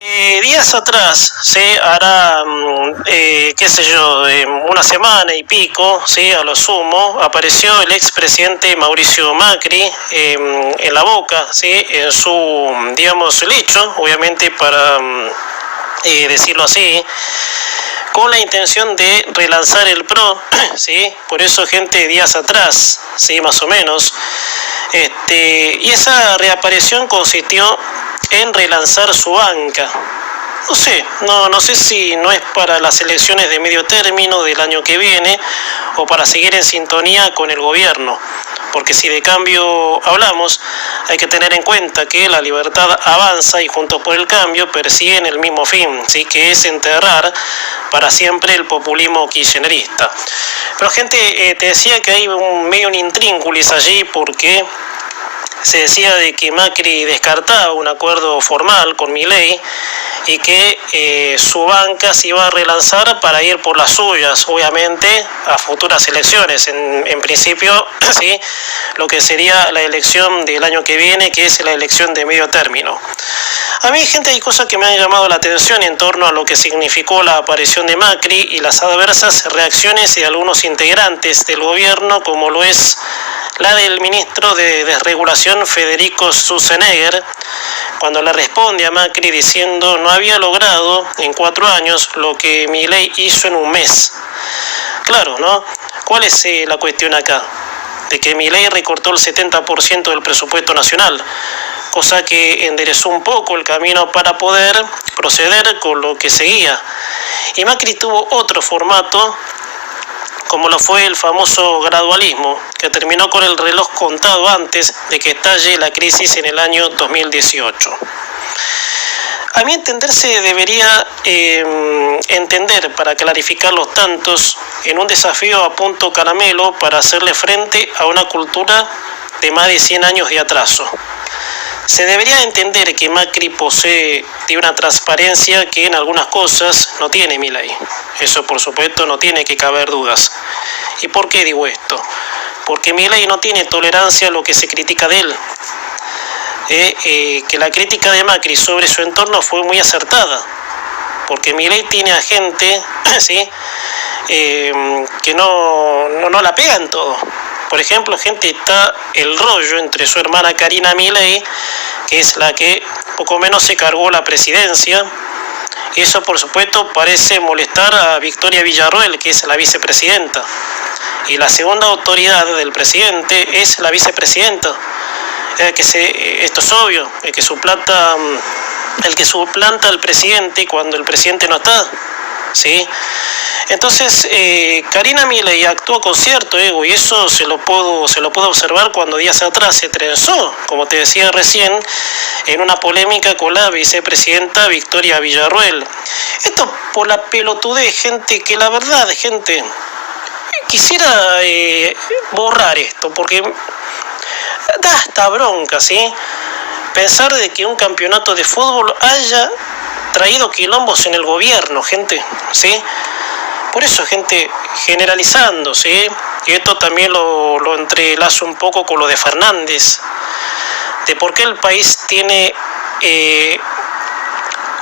Días atrás, ¿sí? Hará, qué sé yo, una semana y pico, ¿sí? A lo sumo, apareció el expresidente Mauricio Macri en La Boca, ¿sí? En su, digamos, lecho, obviamente para decirlo así, con la intención de relanzar el PRO, ¿sí? Por eso, gente, días atrás, ¿sí? Más o menos. Y esa reaparición consistió en relanzar su banca. No sé, no sé si no es para las elecciones de medio término del año que viene o para seguir en sintonía con el gobierno. Porque si de cambio hablamos, hay que tener en cuenta que la Libertad Avanza y Juntos por el Cambio persiguen el mismo fin, ¿sí? Que es enterrar para siempre el populismo kirchnerista. Pero gente, te decía que hay medio un intrínculis allí porque se decía de que Macri descartaba un acuerdo formal con Milei y que su banca se iba a relanzar para ir por las suyas, obviamente, a futuras elecciones. En principio, sí, lo que sería la elección del año que viene, que es la elección de medio término. A mí, gente, hay cosas que me han llamado la atención en torno a lo que significó la aparición de Macri y las adversas reacciones de algunos integrantes del gobierno, como lo es la del ministro de Desregulación Federico Schwarzenegger, cuando le responde a Macri diciendo no había logrado en 4 años lo que Milei hizo en un mes. Claro, ¿no? ¿Cuál es la cuestión acá? De que Milei recortó el 70% del presupuesto nacional, cosa que enderezó un poco el camino para poder proceder con lo que seguía. Y Macri tuvo otro formato, como lo fue el famoso gradualismo, que terminó con el reloj contado antes de que estalle la crisis en el año 2018. A mi entender se debería entender, para clarificar los tantos, en un desafío a punto caramelo para hacerle frente a una cultura de más de 100 años de atraso. Se debería entender que Macri posee de una transparencia que en algunas cosas no tiene Milei. Eso, por supuesto, no tiene que caber dudas. ¿Y por qué digo esto? Porque Milei no tiene tolerancia a lo que se critica de él. Que la crítica de Macri sobre su entorno fue muy acertada. Porque Milei tiene a gente, ¿sí? Que no la pegan todo. Por ejemplo, gente, está el rollo entre su hermana Karina Milei, que es la que poco menos se cargó la presidencia. Y eso, por supuesto, parece molestar a Victoria Villarroel, que es la vicepresidenta. Y la segunda autoridad del presidente es la vicepresidenta. Esto es obvio, el que suplanta al presidente cuando el presidente no está, ¿sí? Entonces, Karina Milei actuó con cierto ego y eso se lo puedo observar cuando días atrás se trenzó, como te decía recién, en una polémica con la vicepresidenta Victoria Villarroel. Esto por la pelotudez, gente, que la verdad, gente, quisiera borrar esto, porque da hasta bronca, ¿sí? Pensar de que un campeonato de fútbol haya traído quilombos en el gobierno, gente, ¿sí? Por eso, gente, generalizando, ¿sí? Y esto también lo entrelazo un poco con lo de Fernández, de por qué el país tiene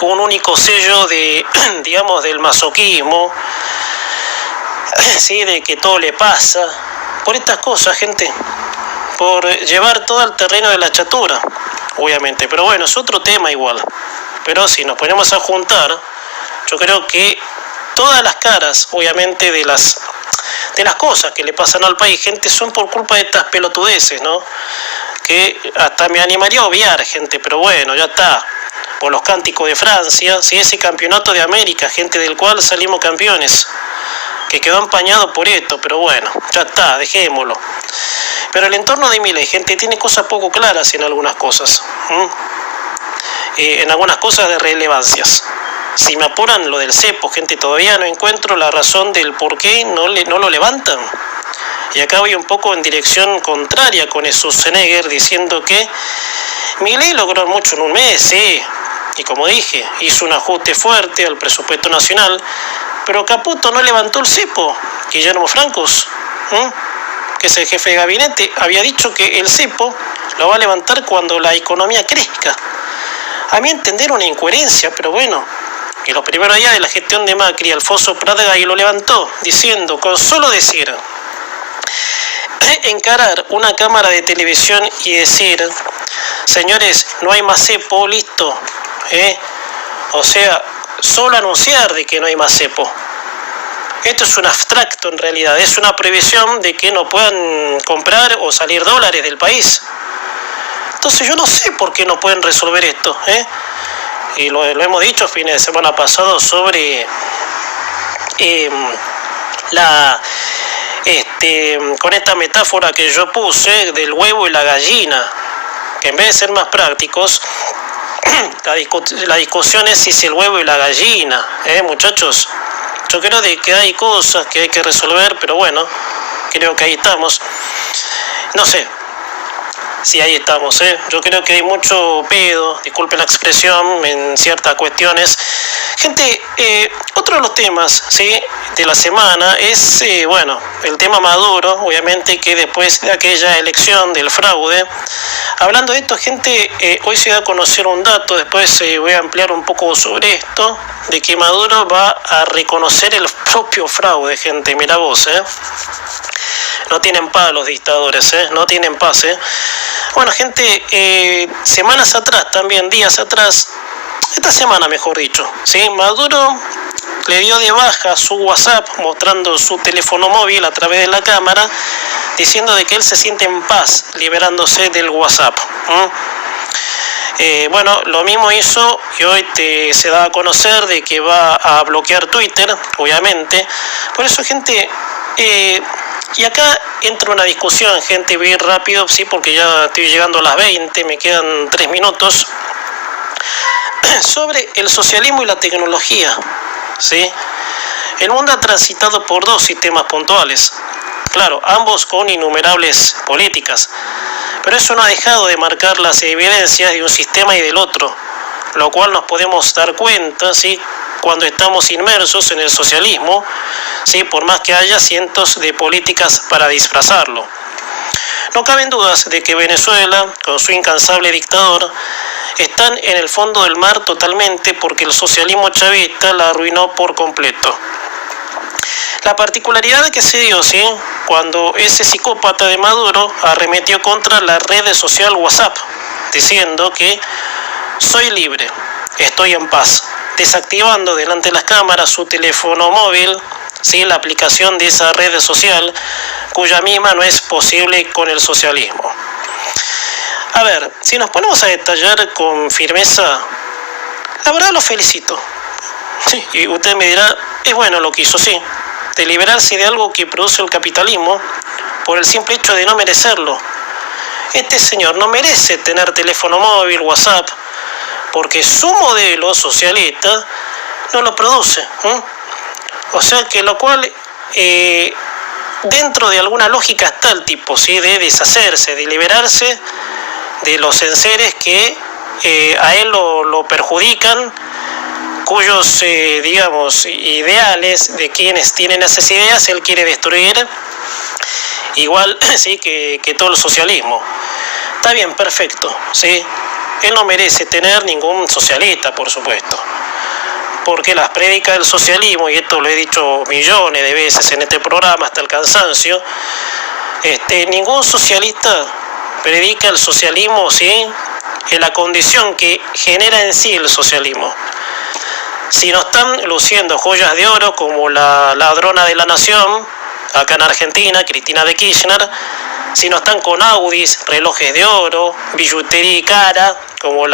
un único sello de, digamos, del masoquismo, ¿sí? De que todo le pasa, por estas cosas, gente, por llevar todo al terreno de la chatura, obviamente, pero bueno, es otro tema igual. Pero si nos ponemos a juntar, yo creo que todas las caras, obviamente, de las cosas que le pasan al país, gente, son por culpa de estas pelotudeces, ¿no? Que hasta me animaría a obviar, gente, pero bueno, ya está. Por los cánticos de Francia, ¿sí? Ese campeonato de América, gente, del cual salimos campeones, que quedó empañado por esto, pero bueno, ya está, dejémoslo. Pero el entorno de Milei, gente, tiene cosas poco claras en algunas cosas, en algunas cosas de relevancias. Si me apuran lo del cepo, gente, todavía no encuentro la razón del por qué no lo levantan. Y acá voy un poco en dirección contraria con Schwarzenegger, diciendo que Milei logró mucho en un mes, sí. Y como dije, hizo un ajuste fuerte al presupuesto nacional, pero Caputo no levantó el cepo. Guillermo Francos, que es el jefe de gabinete, había dicho que el cepo lo va a levantar cuando la economía crezca. a mi entender, una incoherencia, pero bueno. En los primeros días de la gestión de Macri, Alfonso Prat ahí lo levantó, diciendo, con solo decir, encarar una cámara de televisión y decir, señores, no hay más cepo, listo, o sea, solo anunciar de que no hay más cepo. Esto es un abstracto en realidad, es una prohibición de que no puedan comprar o salir dólares del país. Entonces yo no sé por qué no pueden resolver esto, y lo hemos dicho fines de semana pasado sobre con esta metáfora que yo puse del huevo y la gallina, que en vez de ser más prácticos, la discusión es si es el huevo y la gallina, muchachos. Yo creo de que hay cosas que hay que resolver, pero bueno, creo que ahí estamos. No sé si ahí estamos, Yo creo que hay mucho pedo, disculpen la expresión, en ciertas cuestiones. Gente, otro de los temas, ¿sí?, de la semana es, el tema Maduro, obviamente, que después de aquella elección del fraude. Hablando de esto, gente, hoy se da a conocer un dato, después voy a ampliar un poco sobre esto, de que Maduro va a reconocer el propio fraude, gente, mira vos, No tienen paz los dictadores, no tienen paz, Bueno, gente, semanas atrás, también días atrás, esta semana mejor dicho, ¿sí?, Maduro le dio de baja su WhatsApp, mostrando su teléfono móvil a través de la cámara, diciendo de que él se siente en paz, liberándose del WhatsApp. Lo mismo hizo y hoy se da a conocer de que va a bloquear Twitter, obviamente. Por eso, gente, y acá entra una discusión, gente, voy a ir rápido, sí, porque ya estoy llegando a las 20, me quedan 3 minutos, sobre el socialismo y la tecnología, ¿sí? El mundo ha transitado por 2 sistemas puntuales, claro, ambos con innumerables políticas, pero eso no ha dejado de marcar las evidencias de un sistema y del otro, lo cual nos podemos dar cuenta, ¿sí?, cuando estamos inmersos en el socialismo, ¿sí?, por más que haya cientos de políticas para disfrazarlo. No caben dudas de que Venezuela, con su incansable dictador, están en el fondo del mar totalmente porque el socialismo chavista la arruinó por completo. La particularidad que se dio, ¿sí?, cuando ese psicópata de Maduro arremetió contra la red social WhatsApp, diciendo que soy libre, estoy en paz, desactivando delante de las cámaras su teléfono móvil, ¿sí?, la aplicación de esa red social, cuya misma no es posible con el socialismo. A ver, si nos ponemos a detallar con firmeza, la verdad lo felicito. Sí, y usted me dirá, es bueno lo que hizo, sí, de liberarse de algo que produce el capitalismo por el simple hecho de no merecerlo. Este señor no merece tener teléfono móvil, WhatsApp, porque su modelo socialista no lo produce. O sea que lo cual, dentro de alguna lógica está el tipo, ¿sí?, de deshacerse, de liberarse de los enseres que a él lo perjudican, cuyos, ideales de quienes tienen esas ideas, él quiere destruir, igual, sí, que todo el socialismo. Está bien, perfecto, ¿sí? Él no merece tener ningún socialista, por supuesto, porque las prédicas del socialismo, y esto lo he dicho millones de veces en este programa hasta el cansancio, ningún socialista predica el socialismo, ¿sí?, en la condición que genera en sí el socialismo. Si no están luciendo joyas de oro como la ladrona de la nación, acá en Argentina, Cristina de Kirchner, si no están con Audis, relojes de oro, billutería cara, como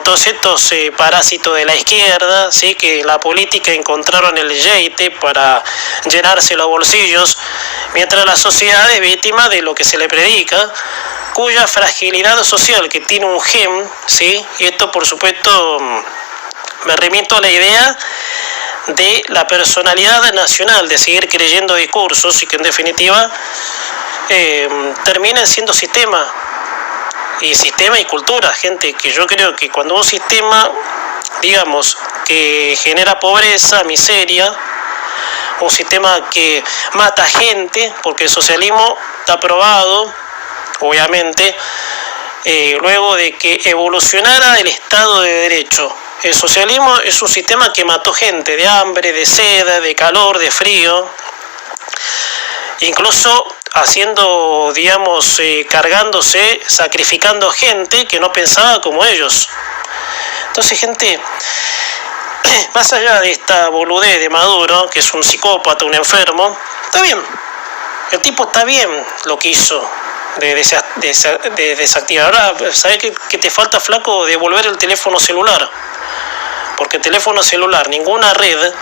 todos estos parásitos de la izquierda, ¿sí?, que la política encontraron el yeite para llenarse los bolsillos, mientras la sociedad es víctima de lo que se le predica, cuya fragilidad social que tiene un gen, ¿sí?, y esto por supuesto me remito a la idea de la personalidad nacional, de seguir creyendo discursos y que en definitiva terminan siendo sistema y cultura, gente, que yo creo que cuando un sistema, digamos, que genera pobreza, miseria, un sistema que mata gente, porque el socialismo está probado, obviamente, luego de que evolucionara el Estado de Derecho. El socialismo es un sistema que mató gente de hambre, de sed, de calor, de frío, incluso haciendo, digamos, cargándose, sacrificando gente que no pensaba como ellos. Entonces, gente, más allá de esta boludez de Maduro, que es un psicópata, un enfermo, está bien. El tipo está bien lo que hizo de desactivar. Ahora, ¿sabes qué te falta, flaco? Devolver el teléfono celular. Porque el teléfono celular, ninguna red,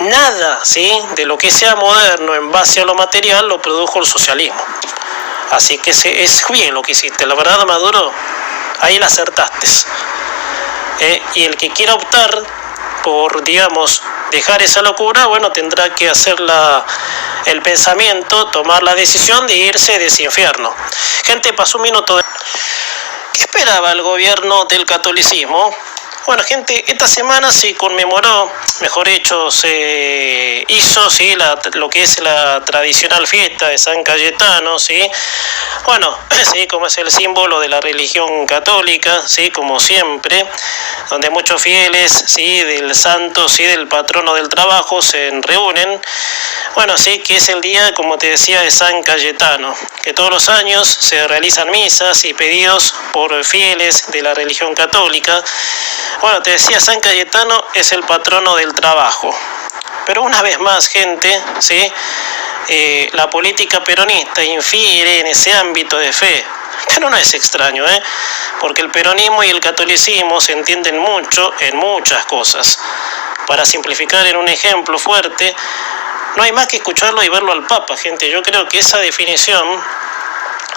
nada, ¿sí?, de lo que sea moderno en base a lo material lo produjo el socialismo. Así que es bien lo que hiciste. La verdad, Maduro, ahí la acertaste. Y el que quiera optar por, digamos, dejar esa locura, bueno, tendrá que hacer el pensamiento, tomar la decisión de irse de ese infierno. Gente, pasó un minuto. ¿Qué esperaba el gobierno del catolicismo? Bueno, gente, esta semana se conmemoró, mejor dicho, se hizo, ¿sí?, lo que es la tradicional fiesta de San Cayetano, ¿sí? Bueno, sí, como es el símbolo de la religión católica, sí, como siempre, donde muchos fieles, sí, del santo, sí, del patrono del trabajo se reúnen. Bueno, sí, que es el día, como te decía, de San Cayetano, que todos los años se realizan misas y pedidos por fieles de la religión católica. Bueno, te decía, San Cayetano es el patrono del trabajo. Pero una vez más, gente, ¿sí?, la política peronista infiere en ese ámbito de fe. Pero no es extraño, porque el peronismo y el catolicismo se entienden mucho en muchas cosas. Para simplificar en un ejemplo fuerte, no hay más que escucharlo y verlo al Papa, gente. Yo creo que esa definición,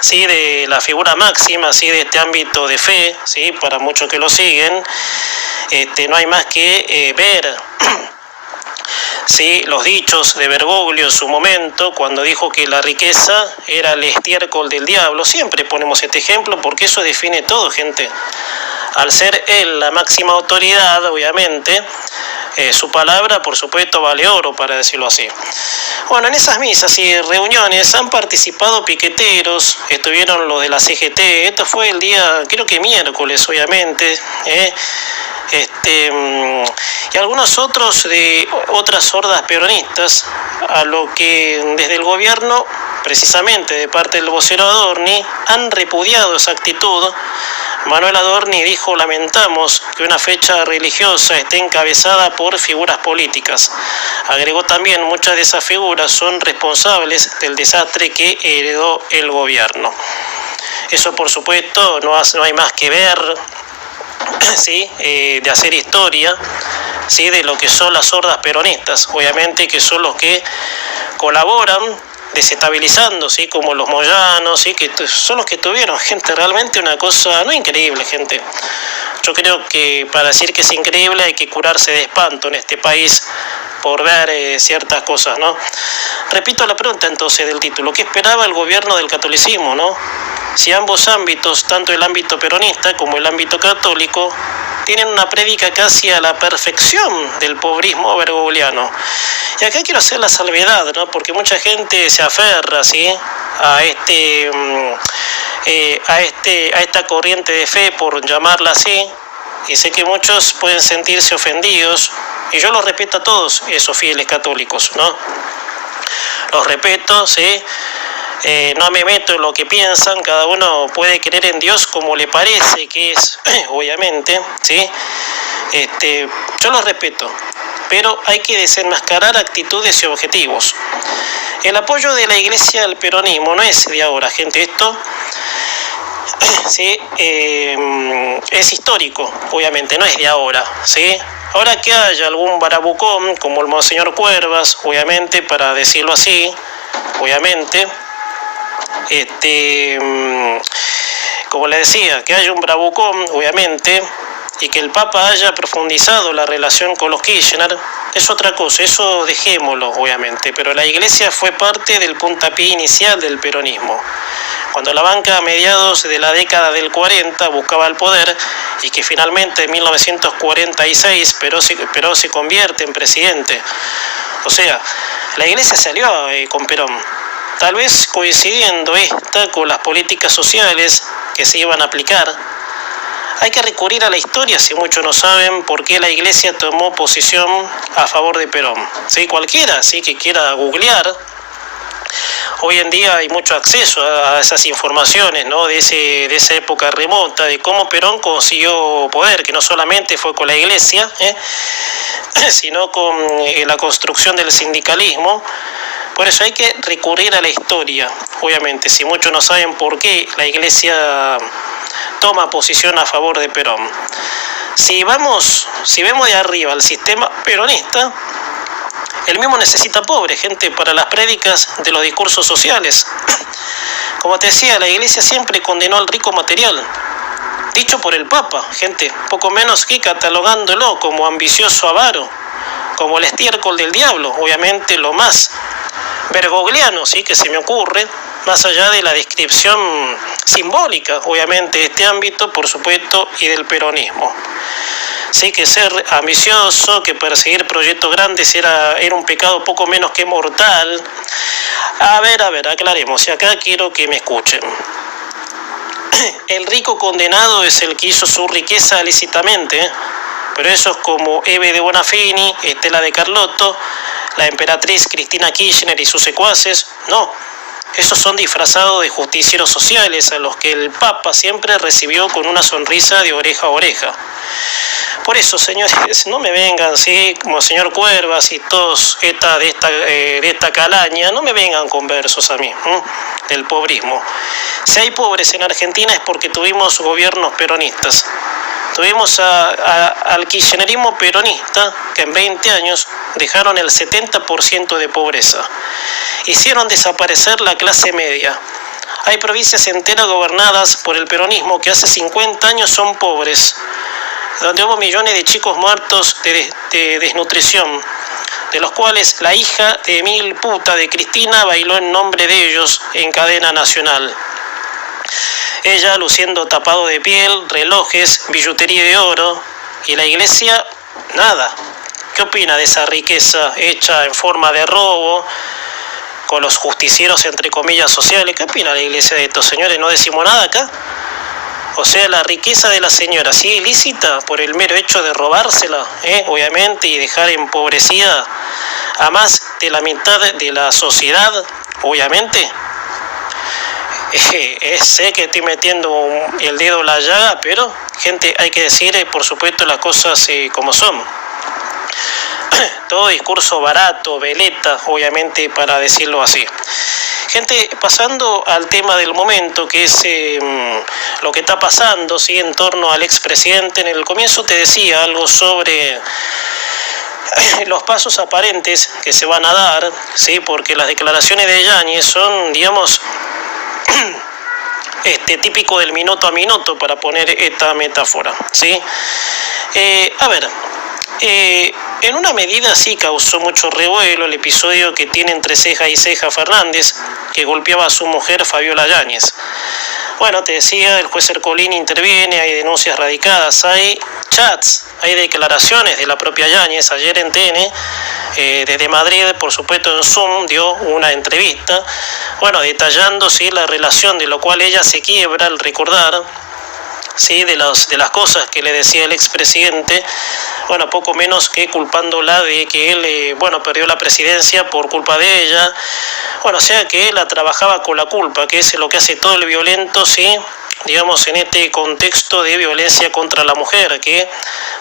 sí, de la figura máxima, sí, de este ámbito de fe, sí, para muchos que lo siguen, no hay más que ver, sí, los dichos de Bergoglio en su momento, cuando dijo que la riqueza era el estiércol del diablo. Siempre ponemos este ejemplo porque eso define todo, gente. Al ser él la máxima autoridad, obviamente, su palabra, por supuesto, vale oro, para decirlo así. Bueno, en esas misas y reuniones han participado piqueteros, estuvieron los de la CGT, esto fue el día, creo que miércoles, obviamente, y algunos otros de otras hordas peronistas, a lo que desde el gobierno, precisamente de parte del vocero Adorni, han repudiado esa actitud. Manuel Adorni dijo: lamentamos que una fecha religiosa esté encabezada por figuras políticas. Agregó también: muchas de esas figuras son responsables del desastre que heredó el gobierno. Eso, por supuesto, no hay más que ver, ¿sí?, de hacer historia, ¿sí?, de lo que son las hordas peronistas, obviamente, que son los que colaboran desestabilizando, ¿sí?, como los Moyanos, ¿sí?, que son los que tuvieron, gente, realmente una cosa no increíble, gente. Yo creo que para decir que es increíble hay que curarse de espanto en este país por ver ciertas cosas, ¿no? Repito la pregunta entonces del título: ¿qué esperaba el gobierno del catolicismo, no? Si ambos ámbitos, tanto el ámbito peronista como el ámbito católico, tienen una prédica casi a la perfección del pobrismo bergogliano. Y acá quiero hacer la salvedad, ¿no?, porque mucha gente se aferra, ¿sí?, a esta corriente de fe, por llamarla así, y sé que muchos pueden sentirse ofendidos, y yo los respeto a todos esos fieles católicos, ¿no? Los respeto, ¿sí? No me meto en lo que piensan, cada uno puede creer en Dios como le parece que es, obviamente, ¿sí? Yo los respeto, pero hay que desenmascarar actitudes y objetivos. El apoyo de la Iglesia al peronismo no es de ahora, gente. Esto, ¿sí?, es histórico, obviamente, no es de ahora, ¿sí? Ahora que haya algún barabucón, como el Monseñor Cuervas, obviamente, para decirlo así, obviamente, como le decía, que haya un bravucón, obviamente, y que el Papa haya profundizado la relación con los Kirchner, es otra cosa, eso dejémoslo, obviamente, pero la Iglesia fue parte del puntapié inicial del peronismo. Cuando la banca a mediados de la década del 40 buscaba el poder, y que finalmente en 1946 Perón se convierte en presidente. O sea, la Iglesia salió con Perón. tal vez coincidiendo esta con las políticas sociales que se iban a aplicar, hay que recurrir a la historia si muchos no saben por qué la Iglesia tomó posición a favor de Perón. ¿Sí? Cualquiera ¿sí? que quiera googlear, hoy en día hay mucho acceso a esas informaciones, ¿no? de esa época remota, de cómo Perón consiguió poder, que no solamente fue con la Iglesia, sino con la construcción del sindicalismo. Por eso hay que recurrir a la historia, obviamente, si muchos no saben por qué la Iglesia toma posición a favor de Perón. Si vemos de arriba el sistema peronista, el mismo necesita pobres, gente, para las prédicas de los discursos sociales. Como te decía, la Iglesia siempre condenó al rico material, dicho por el Papa, gente, poco menos que catalogándolo como ambicioso avaro, como el estiércol del diablo, obviamente lo más bergogliano, ¿sí? que se me ocurre, más allá de la descripción simbólica, obviamente, de este ámbito, por supuesto, y del peronismo. Sí, que ser ambicioso, que perseguir proyectos grandes era un pecado poco menos que mortal. A ver, aclaremos, y acá quiero que me escuchen. El rico condenado es el que hizo su riqueza lícitamente, pero esos como Eve de Bonafini, Estela de Carlotto, la emperatriz Cristina Kirchner y sus secuaces, no. Esos son disfrazados de justicieros sociales a los que el Papa siempre recibió con una sonrisa de oreja a oreja. Por eso, señores, no me vengan, ¿sí? como el señor Cuervas y todos de esta calaña, no me vengan con versos a mí, del pobrismo. Si hay pobres en Argentina es porque tuvimos gobiernos peronistas. Tuvimos al kirchnerismo peronista, que en 20 años dejaron el 70% de pobreza. Hicieron desaparecer la clase media. Hay provincias enteras gobernadas por el peronismo que hace 50 años son pobres, donde hubo millones de chicos muertos de desnutrición, de los cuales la hija de mil puta de Cristina bailó en nombre de ellos en cadena nacional. Ella luciendo tapado de piel, relojes, billutería de oro, y la Iglesia, nada. ¿Qué opina de esa riqueza hecha en forma de robo, con los justicieros entre comillas sociales? ¿Qué opina la Iglesia de estos señores? ¿No decimos nada acá? O sea, la riqueza de la señora, ¿sí ilícita por el mero hecho de robársela, obviamente, y dejar empobrecida a más de la mitad de la sociedad, obviamente? Sé que estoy metiendo el dedo en la llaga, pero, gente, hay que decir, por supuesto, las cosas como son. Todo discurso barato, veleta, obviamente, para decirlo así. Gente, pasando al tema del momento, que es lo que está pasando, ¿sí? En torno al expresidente. En el comienzo te decía algo sobre los pasos aparentes que se van a dar, ¿sí? Porque las declaraciones de Yáñez son, digamos, típico del minuto a minuto, para poner esta metáfora, ¿sí? En una medida sí causó mucho revuelo el episodio que tiene entre ceja y ceja Fernández, que golpeaba a su mujer Fabiola Yáñez. Bueno, te decía, el juez Ercolini interviene, hay denuncias radicadas, hay chats, hay declaraciones de la propia Yáñez. Ayer en TN, desde Madrid, por supuesto en Zoom, dio una entrevista, bueno, detallando ¿sí? la relación, de lo cual ella se quiebra al recordar, ¿sí? de las cosas que le decía el expresidente, bueno, poco menos que culpándola de que él, perdió la presidencia por culpa de ella. Bueno, o sea que él la trabajaba con la culpa, que es lo que hace todo el violento, ¿sí? Digamos, en este contexto de violencia contra la mujer, que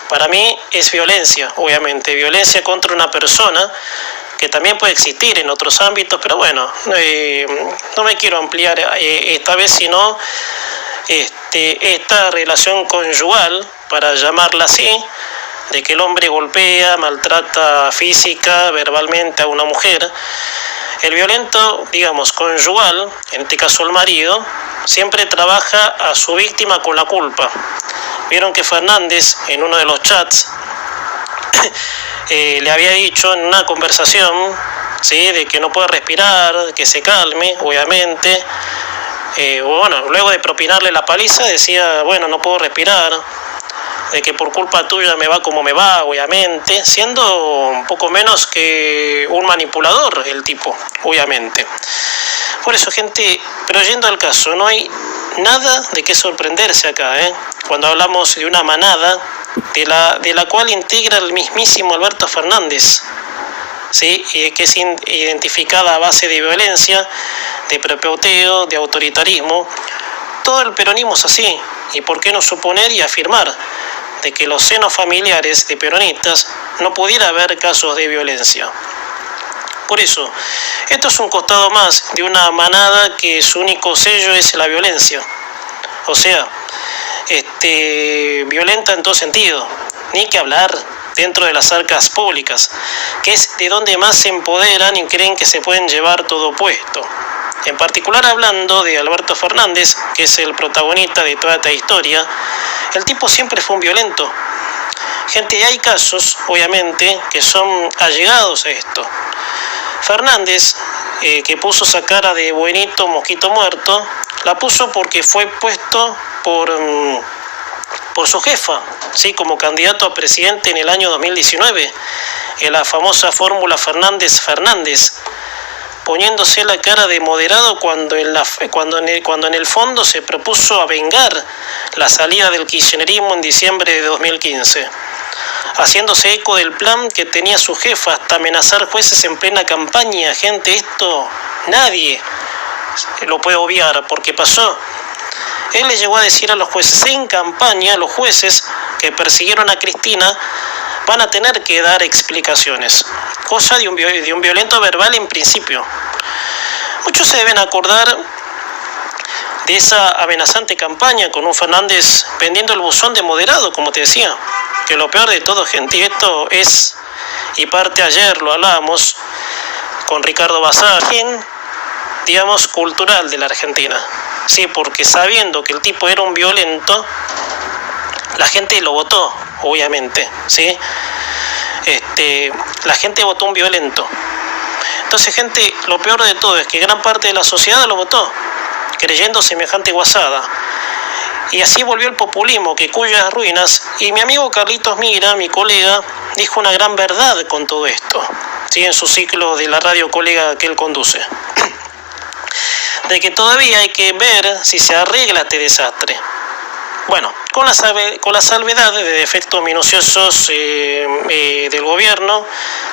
para mí es violencia, obviamente, violencia contra una persona, que también puede existir en otros ámbitos, pero bueno, no me quiero ampliar esta vez, sino esta relación conyugal, para llamarla así, de que el hombre golpea, maltrata física, verbalmente a una mujer. El violento, digamos, conyugal, en este caso el marido, siempre trabaja a su víctima con la culpa. Vieron que Fernández, en uno de los chats, le había dicho en una conversación, ¿sí? de que no puede respirar, que se calme, obviamente. Luego de propinarle la paliza, decía, no puedo respirar, de que por culpa tuya me va como me va, obviamente, siendo un poco menos que un manipulador el tipo, obviamente. Por eso, gente, pero yendo al caso, no hay nada de qué sorprenderse acá, cuando hablamos de una manada de la cual integra el mismísimo Alberto Fernández, ¿sí? Que es identificada a base de violencia, de prepauteo, de autoritarismo. Todo el peronismo es así, y por qué no suponer y afirmar de que los senos familiares de peronistas no pudiera haber casos de violencia. Por eso, esto es un costado más de una manada que su único sello es la violencia. O sea, violenta en todo sentido, ni que hablar dentro de las arcas públicas, que es de donde más se empoderan y creen que se pueden llevar todo puesto. En particular hablando de Alberto Fernández, que es el protagonista de toda esta historia, el tipo siempre fue un violento. Gente, hay casos, obviamente, que son allegados a esto. Fernández, que puso esa cara de buenito, mosquito muerto, la puso porque fue puesto por su jefa, ¿sí? Como candidato a presidente en el año 2019, en la famosa fórmula Fernández-Fernández, poniéndose la cara de moderado cuando en el fondo se propuso a vengar la salida del kirchnerismo en diciembre de 2015, haciéndose eco del plan que tenía su jefa hasta amenazar jueces en plena campaña. Gente, esto nadie lo puede obviar porque pasó. Él le llegó a decir a los jueces en campaña, los jueces que persiguieron a Cristina van a tener que dar explicaciones, cosa de un violento verbal en principio. Muchos se deben acordar de esa amenazante campaña con un Fernández vendiendo el buzón de moderado, como te decía, que lo peor de todo, gente, y esto es, y parte ayer lo hablábamos con Ricardo Bazar, digamos, cultural de la Argentina. Sí, porque sabiendo que el tipo era un violento, la gente lo votó, obviamente, ¿sí? La gente votó un violento. Entonces, gente, lo peor de todo es que gran parte de la sociedad lo votó, creyendo semejante guasada. Y así volvió el populismo, que cuyas ruinas, y mi amigo Carlitos Mira, mi colega, dijo una gran verdad con todo esto, ¿sí? En su ciclo de la radio colega que él conduce. De que todavía hay que ver si se arregla este desastre. Bueno, con la salvedad de defectos minuciosos del gobierno,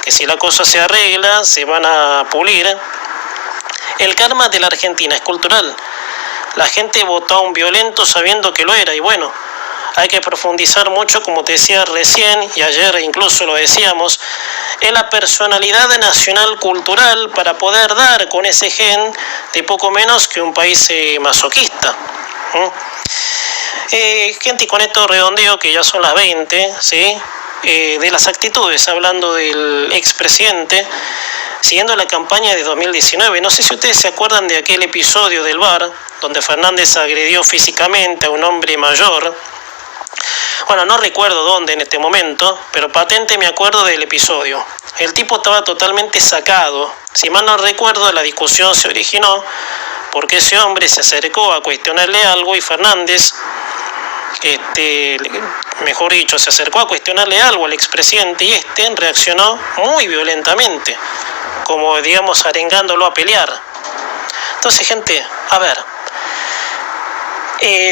que si la cosa se arregla, se van a pulir. El karma de la Argentina es cultural. La gente votó a un violento sabiendo que lo era, y bueno, hay que profundizar mucho, como te decía recién, y ayer incluso lo decíamos, en la personalidad nacional cultural para poder dar con ese gen de poco menos que un país masoquista. Gente, y con esto redondeo, que ya son las 20, ¿sí? De las actitudes, hablando del expresidente, siguiendo la campaña de 2019. No sé si ustedes se acuerdan de aquel episodio del bar, donde Fernández agredió físicamente a un hombre mayor. Bueno, no recuerdo dónde en este momento, pero patente me acuerdo del episodio. El tipo estaba totalmente sacado. Si mal no recuerdo, la discusión se originó porque ese hombre se acercó a cuestionarle algo y Fernández, mejor dicho, se acercó a cuestionarle algo al expresidente y reaccionó muy violentamente, como digamos arengándolo a pelear. Entonces, gente, a ver,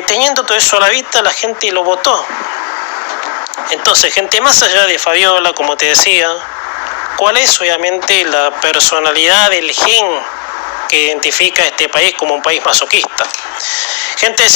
teniendo todo eso a la vista, la gente lo votó. Entonces, gente, más allá de Fabiola, como te decía, ¿cuál es obviamente la personalidad del gen que identifica a este país como un país masoquista? Gente,